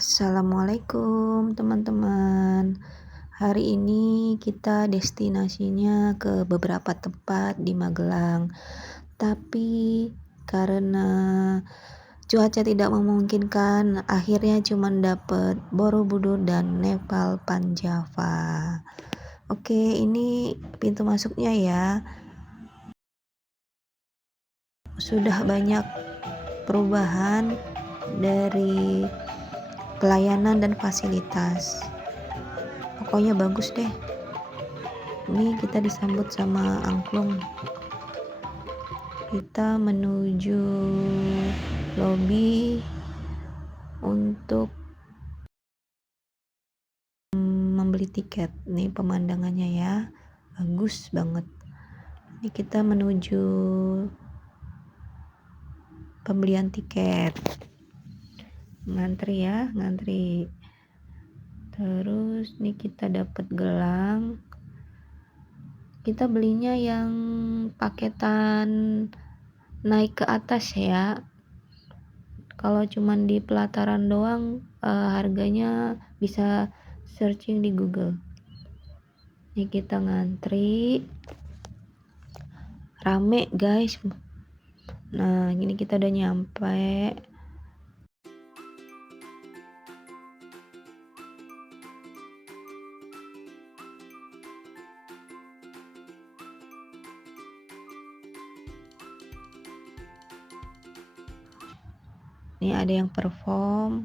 Assalamualaikum teman-teman. Hari ini kita destinasinya ke beberapa tempat di Magelang. Tapi karena cuaca tidak memungkinkan, akhirnya cuma dapet Borobudur dan Nepal Panjava. Oke, ini pintu masuknya ya. Sudah banyak perubahan dari pelayanan dan fasilitas. Pokoknya bagus deh. Ini kita disambut sama angklung. Kita menuju lobi untuk membeli tiket. Nih pemandangannya ya, bagus banget. Ini kita menuju pembelian tiket. Ngantri ya, ngantri. Terus nih kita dapat gelang. Kita belinya yang paketan naik ke atas ya. Kalau cuman di pelataran doang, harganya bisa searching di Google. Nih kita ngantri. Rame guys. Nah, ini kita udah nyampe. Ini ada yang perform.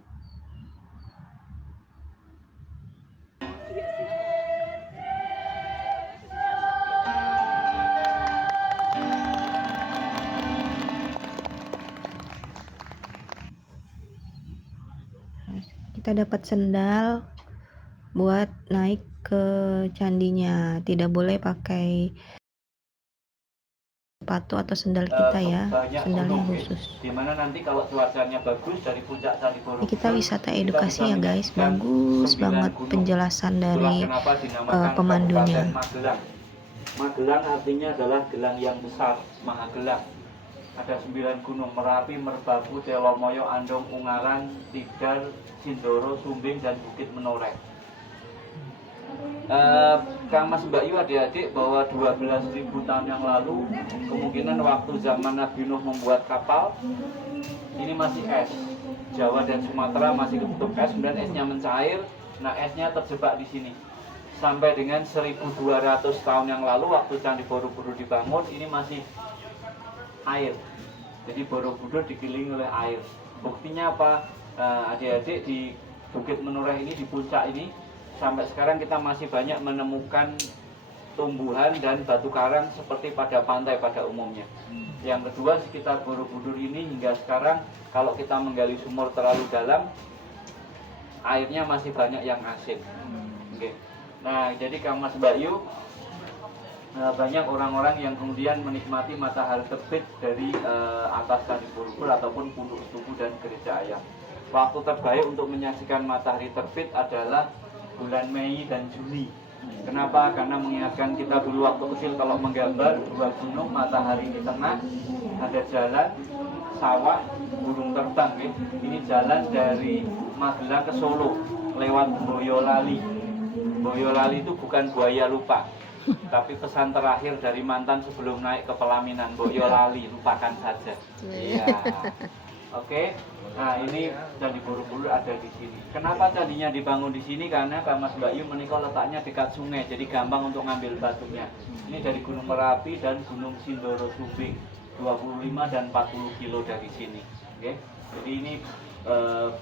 Kita dapat sendal buat naik ke candinya. Tidak boleh pakai sepatu atau sendal kita ya, sendalnya khusus. Dimana nanti kalau cuacanya bagus dari puncak Candi Borobudur, ini kita wisata edukasi ya guys, bagus banget penjelasan dari pemandunya. Magelang artinya adalah gelang yang besar, Mahagelang. Ada 9 gunung: Merapi, Merbabu, Telomoyo, Andong, Ungaran, Tidar, Sindoro, Sumbing, dan Bukit Menoreh. Kang Mas Mbak Yu, adik-adik, bahwa 12.000 tahun yang lalu kemungkinan waktu zaman Nabi Nuh membuat kapal ini masih es. Jawa dan Sumatera masih ketutup es, kemudian esnya mencair. Nah, esnya terjebak di sini sampai dengan 1200 tahun yang lalu waktu Candi Borobudur dibangun, ini masih air. Jadi Borobudur dikelilingi oleh air. Buktinya apa? Adik-adik, di Bukit Menoreh ini, di puncak ini, sampai sekarang kita masih banyak menemukan tumbuhan dan batu karang seperti pada pantai pada umumnya. Yang kedua, sekitar Borobudur ini hingga sekarang kalau kita menggali sumur terlalu dalam, airnya masih banyak yang asin. Oke. Nah, jadi Kang Mas Mbak Yu, banyak orang-orang yang kemudian menikmati matahari terbit dari atas Candi Borobudur ataupun Punduk Tugu dan Gereja Ayam. Waktu terbaik untuk menyaksikan matahari terbit adalah bulan Mei dan Juni. Kenapa? Karena mengingatkan kita dulu waktu kecil kalau menggambar dua gunung, matahari di tengah, ada jalan, sawah, burung terbang. Ini jalan dari Magelang ke Solo lewat Boyolali. Boyolali itu bukan buaya lupa, tapi pesan terakhir dari mantan sebelum naik ke pelaminan. Boyolali, lupakan saja. Iya. Oke. Nah, ini Candi Borobudur ada di sini. Kenapa candinya dibangun di sini? Karena Kang Mas Mbak Yu menikah letaknya dekat sungai, jadi gampang untuk ngambil batunya. Ini dari Gunung Merapi dan Gunung Sindoro Sumbing, 25 dan 40 kilo dari sini. Oke. Jadi ini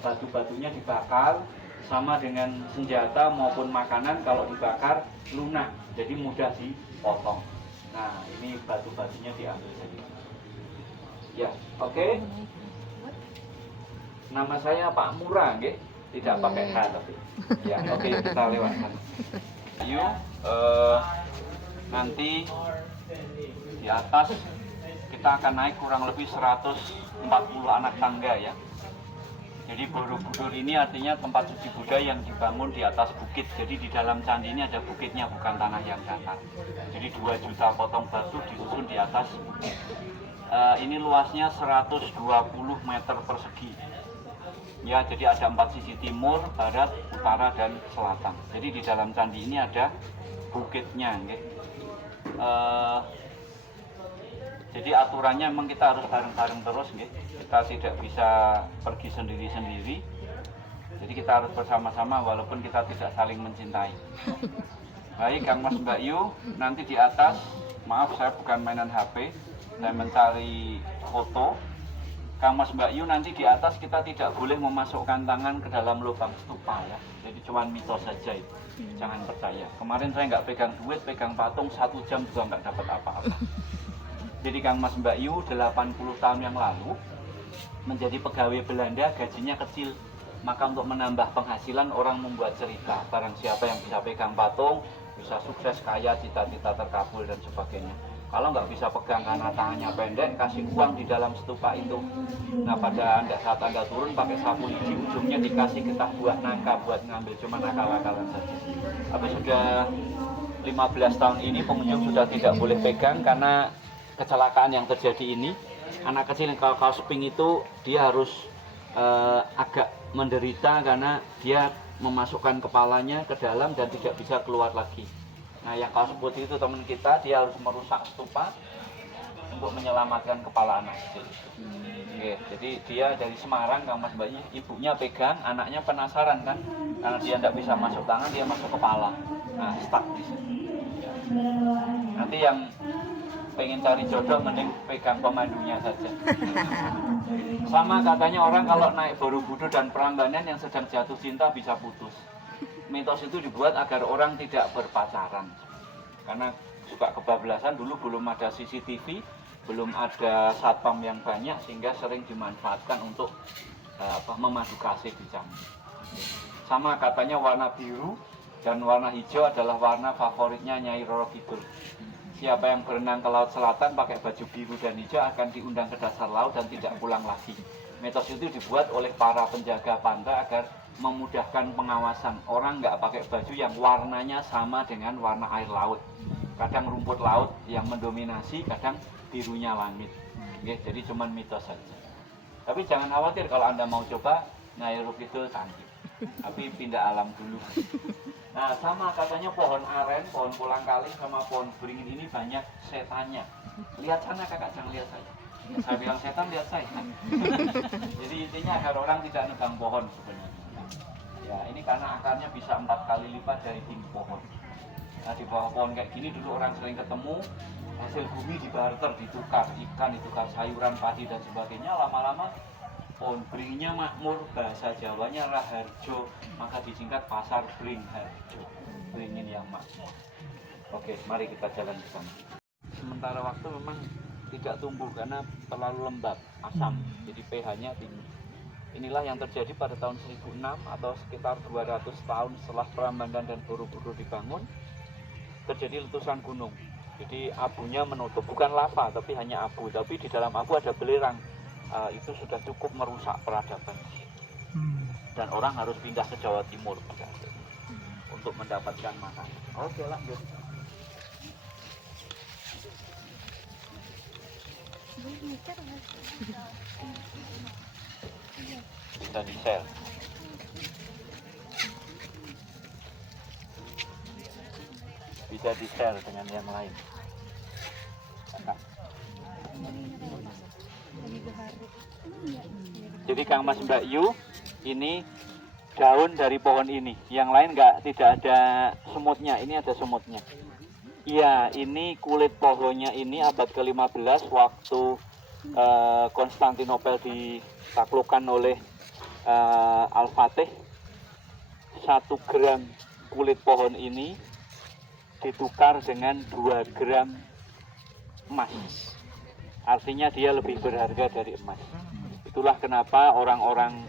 batu-batunya dibakar sama dengan senjata maupun makanan. Kalau dibakar lunak, jadi mudah dipotong. Nah, ini batu-batunya diambil dari sini. Ya, oke. Nama saya Pak Murah, nggih. Tidak pakai H tapi. Ya, oke, kita lewatkan. Yuk, nanti di atas kita akan naik kurang lebih 140 anak tangga ya. Jadi Borobudur ini artinya tempat suci Buddha yang dibangun di atas bukit. Jadi di dalam candi ini ada bukitnya, bukan tanah yang datar. Jadi 2 juta potong batu disusun di atas bukit. Ini luasnya 120 meter persegi. Ya, jadi ada 4 sisi, timur, barat, utara, dan selatan. Jadi di dalam candi ini ada bukitnya. Okay? Jadi aturannya memang kita harus bareng-bareng terus. Okay? Kita tidak bisa pergi sendiri-sendiri. Jadi kita harus bersama-sama walaupun kita tidak saling mencintai. Baik, Kang Mas Mbak Yu, nanti di atas, maaf saya bukan mainan HP, saya mencari foto. Kang Mas Mbak Yu, nanti di atas kita tidak boleh memasukkan tangan ke dalam lubang stupa ya. Jadi cuma mitos saja itu. Jangan percaya. Kemarin saya nggak pegang duit, pegang patung 1 jam juga nggak dapat apa-apa. Jadi Kang Mas Mbak Yu 80 tahun yang lalu menjadi pegawai Belanda, gajinya kecil. Maka untuk menambah penghasilan orang membuat cerita. Barang siapa yang bisa pegang patung, bisa sukses, kaya, cita-cita terkabul dan sebagainya. Kalau nggak bisa pegang karena tangannya pendek, kasih uang di dalam stupa itu. Nah pada saat Anda turun pakai sapu lidi, ujungnya dikasih getah buah nangka buat ngambil, cuma nakal-nakalan saja. Tapi sudah 15 tahun ini pengunjung sudah tidak boleh pegang karena kecelakaan yang terjadi ini. Anak kecil yang kaos pink itu dia harus agak menderita karena dia memasukkan kepalanya ke dalam dan tidak bisa keluar lagi. Nah yang kaos putih itu teman kita, dia harus merusak stupa untuk menyelamatkan kepala anak kecil. Oke, jadi dia dari Semarang, Kang Mas Mbaknya, ibunya pegang, anaknya penasaran kan, karena dia tidak bisa masuk tangan, dia masuk kepala. Nah stuck di sini. Nanti yang pengen cari jodoh mending pegang pemandunya saja. Sama katanya orang kalau naik Borobudur dan Prambanan yang sedang jatuh cinta bisa putus. Mitos itu dibuat agar orang tidak berpacaran. Karena suka kebablasan, dulu belum ada CCTV, belum ada satpam yang banyak sehingga sering dimanfaatkan untuk memadu kasih di candi. Sama katanya warna biru dan warna hijau adalah warna favoritnya Nyai Roro Kidul. Siapa yang berenang ke laut selatan pakai baju biru dan hijau akan diundang ke dasar laut dan tidak pulang lagi. Mitos itu dibuat oleh para penjaga pantai agar memudahkan pengawasan. Orang nggak pakai baju yang warnanya sama dengan warna air laut. Kadang rumput laut yang mendominasi, kadang birunya langit. Oke, jadi cuma mitos saja. Tapi jangan khawatir kalau Anda mau coba, Nyai Roro Kidul cantik. Tapi pindah alam dulu. Nah sama katanya pohon aren, pohon pulang kali sama pohon beringin ini banyak setannya. Lihat sana kakak, jangan lihat saya. Saya bilang setan, lihat saya. Jadi intinya agar orang tidak nebang pohon sebenarnya. Ya ini karena akarnya bisa 4 kali lipat dari tinggi pohon. Nah di bawah pohon kayak gini dulu orang sering ketemu, hasil bumi dibarter, ditukar ikan, ditukar sayuran, padi dan sebagainya. Lama-lama pohon beringinnya makmur, bahasa Jawanya raharjo, maka disingkat pasar Beringharjo, beringin yang makmur. Oke, mari kita jalan ke sana. Sementara waktu memang tidak tumbuh karena terlalu lembab, asam, jadi pH-nya tinggi. Inilah yang terjadi pada tahun 1006 atau sekitar 200 tahun setelah Prambanan dan Borobudur dibangun, terjadi letusan gunung. Jadi abunya menutup, bukan lava tapi hanya abu, tapi di dalam abu ada belerang. Itu sudah cukup merusak peradaban dan orang harus pindah ke Jawa Timur pada akhirnya untuk mendapatkan makan. Oke, lanjut. Bisa di share. Bisa di share dengan yang lain. Jadi Kang Mas Mbak Yu, ini daun dari pohon ini. Yang lain tidak ada semutnya. Ini ada semutnya. Iya, ini kulit pohonnya ini abad ke-15 waktu Konstantinopel ditaklukkan oleh Al-Fatih. 1 gram kulit pohon ini ditukar dengan 2 gram emas. Artinya dia lebih berharga dari emas. Itulah kenapa orang-orang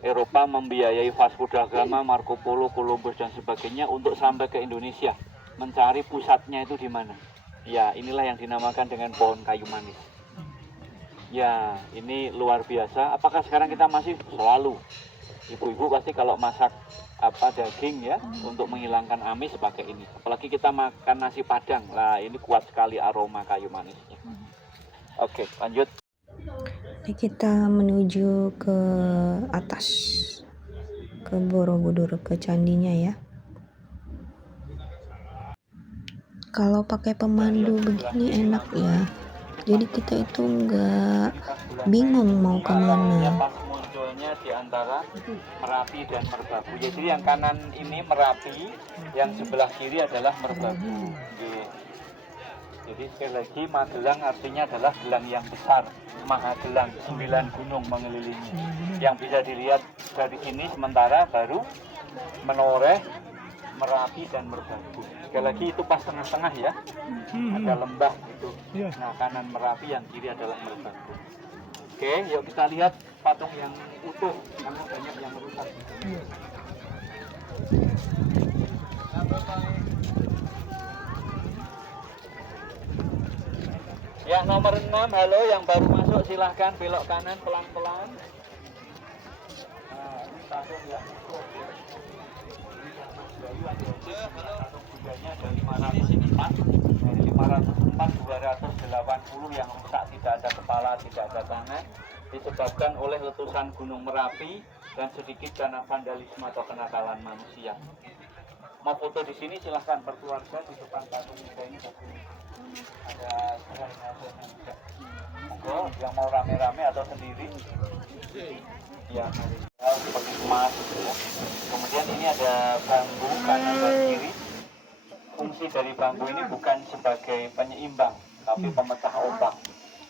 Eropa membiayai Vasco da Gama, Marco Polo, Columbus dan sebagainya untuk sampai ke Indonesia, mencari pusatnya itu di mana. Ya, inilah yang dinamakan dengan pohon kayu manis. Ya, ini luar biasa. Apakah sekarang kita masih selalu? Ibu-ibu pasti kalau masak daging ya, untuk menghilangkan amis pakai ini. Apalagi kita makan nasi padang. Lah, ini kuat sekali aroma kayu manisnya. Oke, lanjut. Jadi kita menuju ke atas, ke Borobudur, ke candinya ya. Kalau pakai pemandu begini enak ya, jadi kita itu nggak bingung mau kemana. Pas munculnya di antara Merapi dan Merbabu. Jadi yang kanan ini Merapi, yang sebelah kiri adalah Merbabu. Jadi sekali lagi Magelang artinya adalah gelang yang besar, Mahagelang, 9 gunung mengelilingi. Yang bisa dilihat dari sini sementara baru Menoreh, Merapi dan Merbabu. Sekali lagi itu pas tengah-tengah ya, ada lembah gitu. Nah kanan Merapi, yang kiri adalah Merbabu. Oke, yuk kita lihat patung yang utuh, karena banyak yang rusak. Yang nomor 6, halo, yang baru masuk silahkan belok kanan pelan-pelan. Nah, ini patung yang utuh. Patung Budanya ada 504, dari 504, 280 yang rusak, tidak ada kepala, tidak ada tangan, disebabkan oleh letusan Gunung Merapi dan sedikit karena vandalisme atau kenakalan manusia. Mau foto di sini silahkan, berkeluarga di depan patung ini. Ada juga. Monggo, yang mau rame-rame atau sendiri? Ya, seperti emas ya. Kemudian ini ada bambu kanan dan kiri. Fungsi dari bambu ini bukan sebagai penyeimbang, tapi pemecah ombak.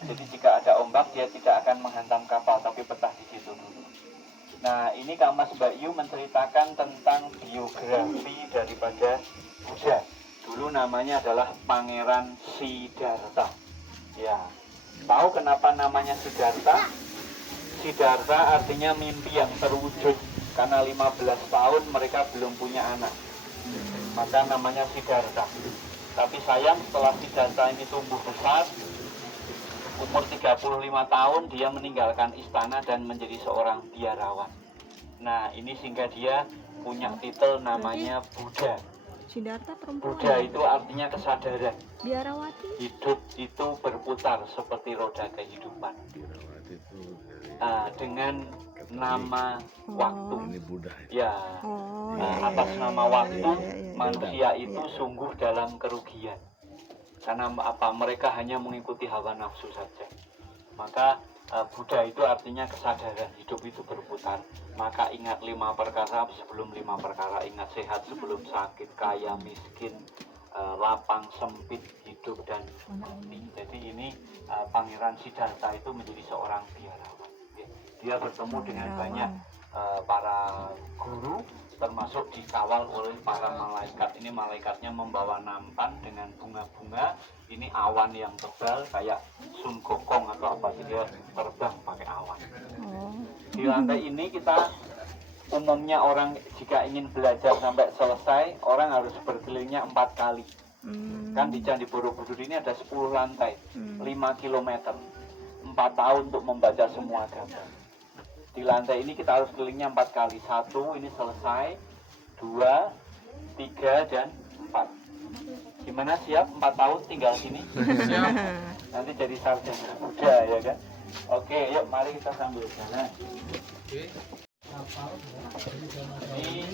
Jadi jika ada ombak, dia tidak akan menghantam kapal, tapi pecah di situ dulu. Nah, ini Kak Mas Bayu menceritakan tentang biografi daripada Buddha. Dulu namanya adalah Pangeran Siddhartha. Ya, tahu kenapa namanya Siddhartha? Siddhartha artinya mimpi yang terwujud, karena 15 tahun mereka belum punya anak. Maka namanya Siddhartha. Tapi sayang setelah Siddhartha ini tumbuh besar, umur 35 tahun dia meninggalkan istana dan menjadi seorang biarawan. Nah, ini sehingga dia punya titel namanya Buddha. Siddhartha perempuan. Buddha itu artinya kesadaran. Biarawati. Hidup itu berputar seperti roda kehidupan. Dengan nama waktu. Ini Buddha. Ya. Atas nama waktu, manusia itu sungguh dalam kerugian. Karena apa? Mereka hanya mengikuti hawa nafsu saja. Maka Buddha itu artinya kesadaran, hidup itu berputar. Maka ingat 5 perkara sebelum 5 perkara, ingat sehat sebelum sakit, kaya miskin, lapang sempit, hidup dan mati. Jadi ini Pangeran Siddhartha itu menjadi seorang biarawan. Dia bertemu dengan banyak para guru, termasuk dikawal oleh para malaikat. Ini malaikatnya membawa nampan dengan bunga-bunga. Ini awan yang tebal kayak Sun Gokong atau apa sih, dia terbang pakai awan. Di lantai ini kita umumnya orang jika ingin belajar sampai selesai, orang harus berkelilingnya 4 kali. Kan di Candi Borobudur ini ada 10 lantai, 5 km, 4 tahun untuk membaca semua gambar. Di lantai ini kita harus kelilingnya 4 kali. 1 ini selesai, 2, 3 dan 4. Gimana, siap? 4 tahun tinggal sini? Siap. Nanti jadi sarjana Buddha ya kan? Oke, yuk mari kita sambil jalan. Ini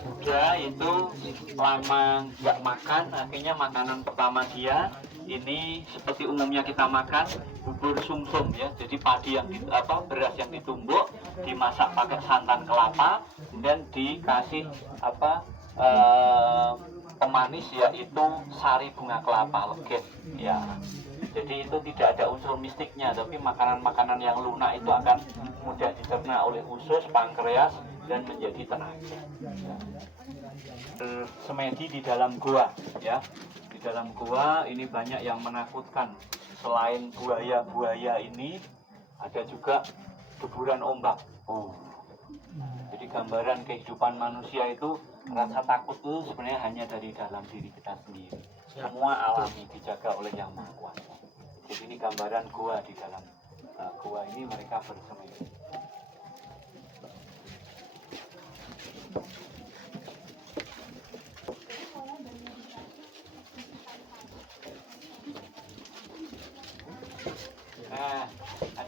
Buddha itu lama nggak makan, akhirnya makanan pertama dia ini seperti umumnya kita makan bubur sumsum ya, jadi padi yang beras yang ditumbuk dimasak pakai santan kelapa, kemudian dikasih pemanis yaitu sari bunga kelapa legen ya. Jadi itu tidak ada unsur mistiknya, tapi makanan-makanan yang lunak itu akan mudah dicerna oleh usus, pankreas dan menjadi tenaga. Semedi di dalam gua ya. Di dalam gua ini banyak yang menakutkan. Selain buaya-buaya ini ada juga deburan ombak. Jadi gambaran kehidupan manusia itu, rasa takut itu sebenarnya hanya dari dalam diri kita sendiri. Semua alami, dijaga oleh Yang Maha Kuasa. Jadi ini gambaran gua, di dalam gua ini mereka bersemedi.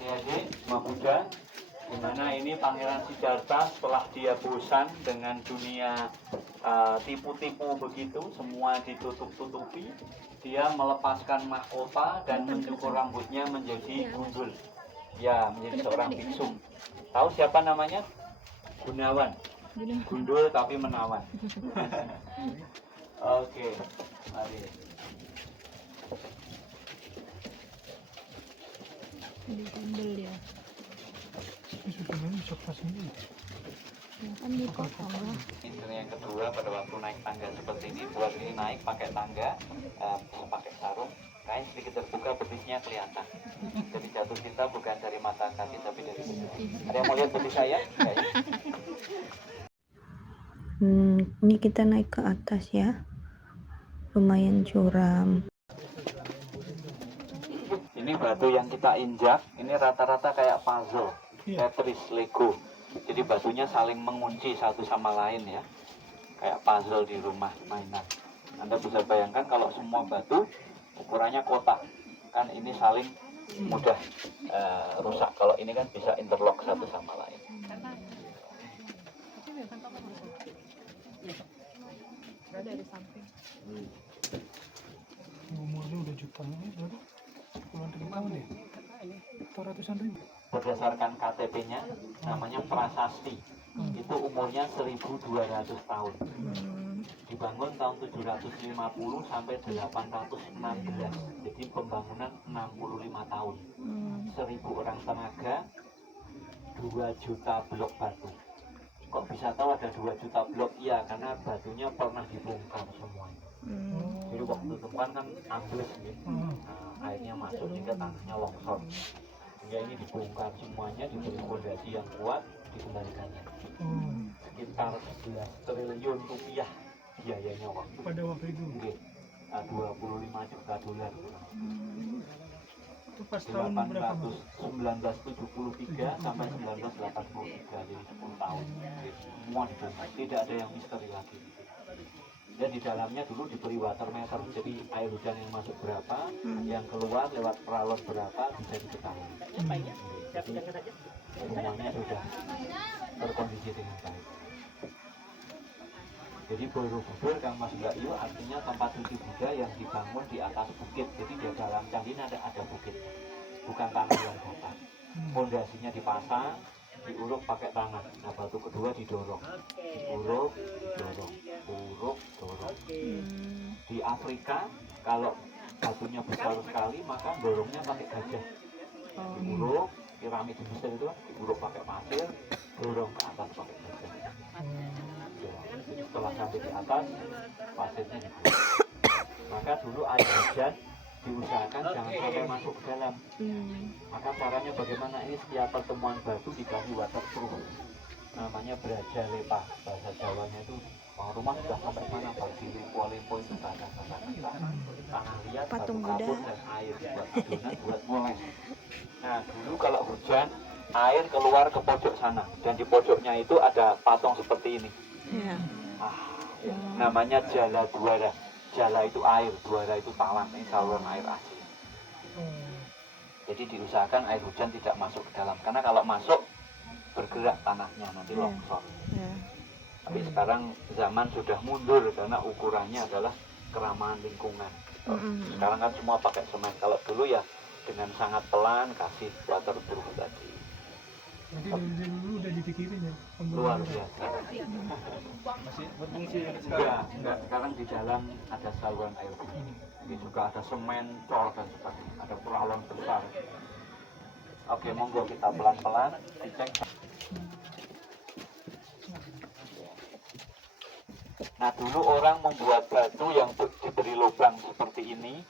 adik-adik, semua Buddha, dimana ini Pangeran Siddhartha setelah dia bosan dengan dunia tipu-tipu begitu, semua ditutup-tutupi, dia melepaskan mahkota dan mencukur rambutnya menjadi gundul. Ya, menjadi seorang biksu. Tahu siapa namanya? Gunawan. Gundul tapi menawan. Oke, mari. Di gundul ya. Kan dipotong lah. Ini yang kedua, pada waktu naik tangga seperti ini, buat ini naik pakai tangga, bisa pakai sarung, kain sedikit terbuka, betisnya kelihatan. Jadi jatuh cinta bukan dari mata kaki tapi dari betis. Ada yang mau lihat betis saya? Ya, ya. Ini kita naik ke atas ya, lumayan curam. Ini batu yang kita injak, ini rata-rata kayak puzzle, Tetris, Lego. Jadi batunya saling mengunci satu sama lain ya, kayak puzzle di rumah mainan. Anda bisa bayangkan kalau semua batu ukurannya kotak, kan ini saling mudah rusak. Kalau ini kan bisa interlock satu sama lain. Dari samping. Umurnya udah jutaan ini berapa? Puluhan ribu tahun ya? Atau ratusan ribu? Berdasarkan KTP-nya namanya prasasti, itu umurnya 1200 tahun, dibangun tahun 750 sampai 816, jadi pembangunan 65 tahun, 1000 orang tenaga, 2 juta blok batu. Kok bisa tahu ada 2 juta blok? Iya, karena batunya pernah dibongkar semuanya. Jadi waktu ditemukan kan ambles gitu, airnya masuk sehingga tanahnya longsor. Sehingga ini dibongkar semuanya, diberi fondasi yang kuat, dikembalikannya. Sekitar 11 triliun rupiah biayanya waktu. Pada waktu itu? Oke, 25 juta dolar. Itu pas tahun berapa? 1973 sampai 1983, jadi 10 tahun. Oke, semua dibongkar, tidak ada yang misteri lagi. Dan di dalamnya dulu diberi water meter, jadi air hujan yang masuk berapa, yang keluar lewat peralon berapa, bisa diketahui. Jadi semuanya sudah terkondisi dengan baik. Jadi Borobudur, Kang Mas Mbak Yu, artinya tempat suci Buddha yang dibangun di atas bukit. Jadi di dalam candi ini ada bukit, bukan tanah yang datar. Fondasinya dipasang, diuruk pakai tangan. Nah, batu kedua didorong, diuruk, dorong, uruk, dorong. Di Afrika kalau batunya besar sekali maka dorongnya pakai gajah. Diuruk, piramid di Mesir itu diuruk pakai pasir, dorong ke atas pakai gajah. Jadi setelah sampai di atas, pasirnya dibuang. Maka dulu air hujan diusahakan jangan sampai masuk ke dalam. Maka caranya bagaimana? Ini setiap pertemuan batu dikasih waterproof, namanya Braja Lepa, bahasa Jawanya itu rumah sudah sampai mana, bagi lepo itu tanah liat, batu kapur dan air buat adonan buat mulai. Nah dulu kalau hujan air keluar ke pojok sana, dan di pojoknya itu ada patung seperti ini. Ya. Namanya Jala Dwara. Jala itu air, Dwara itu talan, ini saluran air asli. Jadi diusahakan air hujan tidak masuk ke dalam, karena kalau masuk bergerak tanahnya, nanti longsor. Tapi sekarang zaman sudah mundur karena ukurannya adalah keramahan lingkungan. Sekarang kan semua pakai semen. Kalau dulu ya dengan sangat pelan kasih waterproof tadi. Jadi dari dulu udah dipikirin ya? Luar biasa. Masih berfungsi ya? Enggak. Sekarang di dalam ada saluran air. Ini juga ada semen, cor dan sebagainya. Ada peralon besar. Oke, monggo kita pelan-pelan dicek. Nah, dulu orang membuat batu yang diberi lubang seperti ini.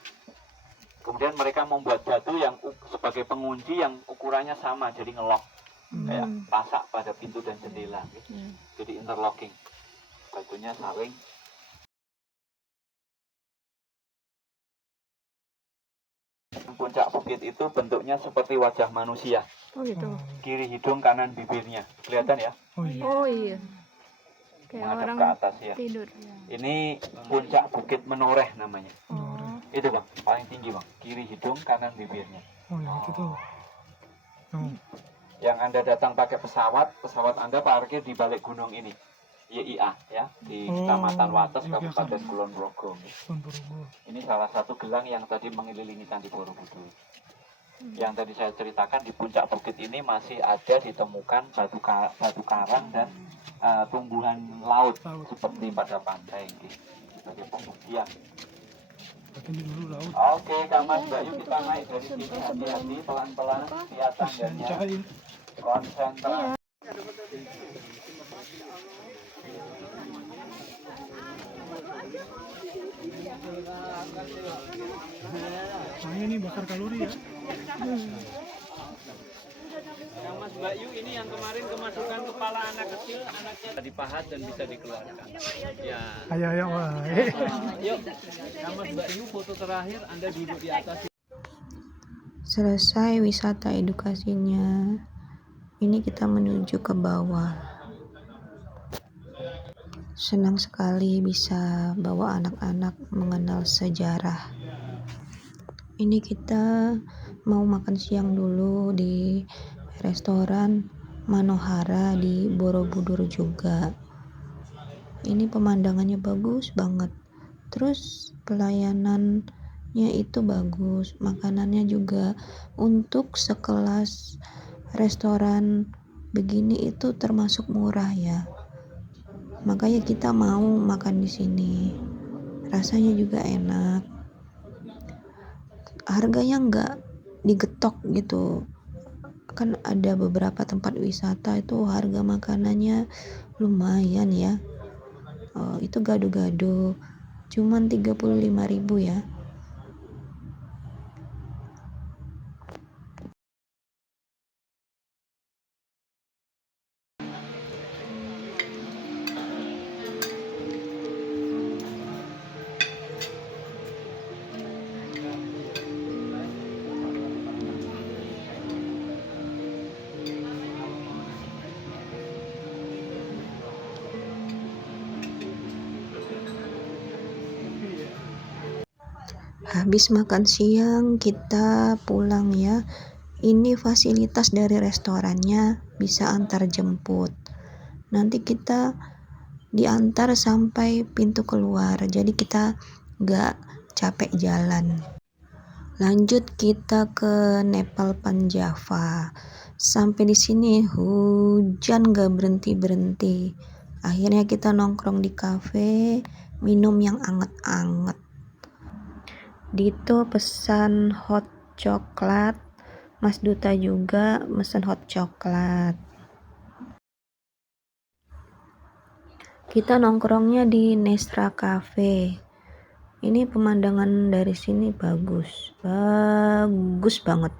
Kemudian mereka membuat batu yang sebagai pengunci yang ukurannya sama, jadi ngelok. Kayak pasak pada pintu dan jendela. Gitu. Jadi interlocking. Batunya saling. Puncak bukit itu bentuknya seperti wajah manusia. Oh gitu. Kiri hidung, kanan bibirnya. Kelihatan ya? Oh iya. Kayak Menghadap orang ke atas ya. tidur. Ini puncak bukit Menoreh namanya. Oh. Itu bang, paling tinggi bang. Kiri hidung, kanan bibirnya. Oh ya itu tuh. Oh. Yang Anda datang pakai pesawat Anda parkir di balik gunung ini. YIA ya, di Kecamatan Wates, Kabupaten Kulon Progo. Ini salah satu gelang yang tadi mengelilingi Candi Borobudur. Yang tadi saya ceritakan, di puncak bukit ini masih ada ditemukan batu karang dan tumbuhan laut seperti pada pantai ini sebagai pembuktian. Oke, Mas Bayu, kita naik dari sini, hati-hati, pelan-pelan, lihat tangganya, konsentrasi. Soalnya ini bakar kalori ya. Yang Mas Bayu ini yang kemarin kemasukan kepala anak kecil, anaknya dipahat dan bisa dikeluarkan. Ya. Ayo, wah. Yuk, yang Mas Bayu foto terakhir Anda duduk di atas. Selesai wisata edukasinya, ini kita menuju ke bawah. Senang sekali bisa bawa anak-anak mengenal sejarah. Ini kita mau makan siang dulu di restoran Manohara di Borobudur juga. Ini pemandangannya bagus banget. Terus pelayanannya itu bagus, makanannya juga untuk sekelas restoran begini itu termasuk murah ya. Makanya kita mau makan di sini. Rasanya juga enak. Harganya nggak digetok gitu. Kan ada beberapa tempat wisata itu harga makanannya lumayan ya. Itu gado-gado. Cuman 35.000 ya. Habis makan siang kita pulang ya. Ini fasilitas dari restorannya, bisa antar jemput. Nanti kita diantar sampai pintu keluar, jadi kita nggak capek jalan. Lanjut kita ke Nepal Panjava. Sampai di sini hujan nggak berhenti. Akhirnya kita nongkrong di kafe, minum yang anget-anget. Dito pesan hot coklat, Mas Duta juga mesen hot coklat. Kita nongkrongnya di Nestra Cafe. Ini pemandangan dari sini bagus banget.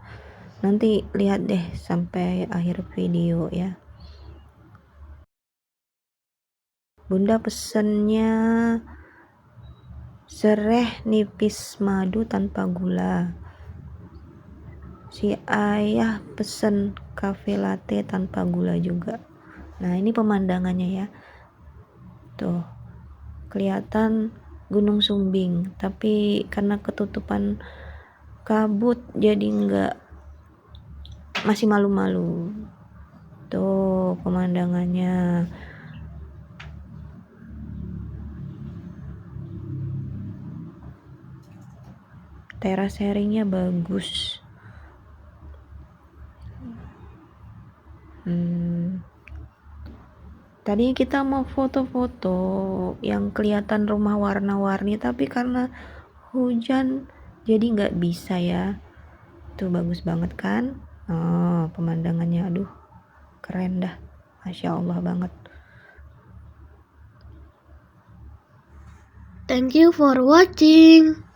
Nanti lihat deh sampai akhir video ya. Bunda pesennya sereh nipis madu tanpa gula. Si ayah pesen cafe latte tanpa gula juga. Nah, ini pemandangannya ya. Tuh, kelihatan Gunung Sumbing, tapi karena ketutupan kabut jadi masih malu-malu. Tuh pemandangannya. Teras sharingnya bagus. Tadi kita mau foto-foto yang kelihatan rumah warna-warni, tapi karena hujan jadi nggak bisa ya. Tuh bagus banget kan? Pemandangannya, aduh keren dah, Masya Allah banget. Thank you for watching.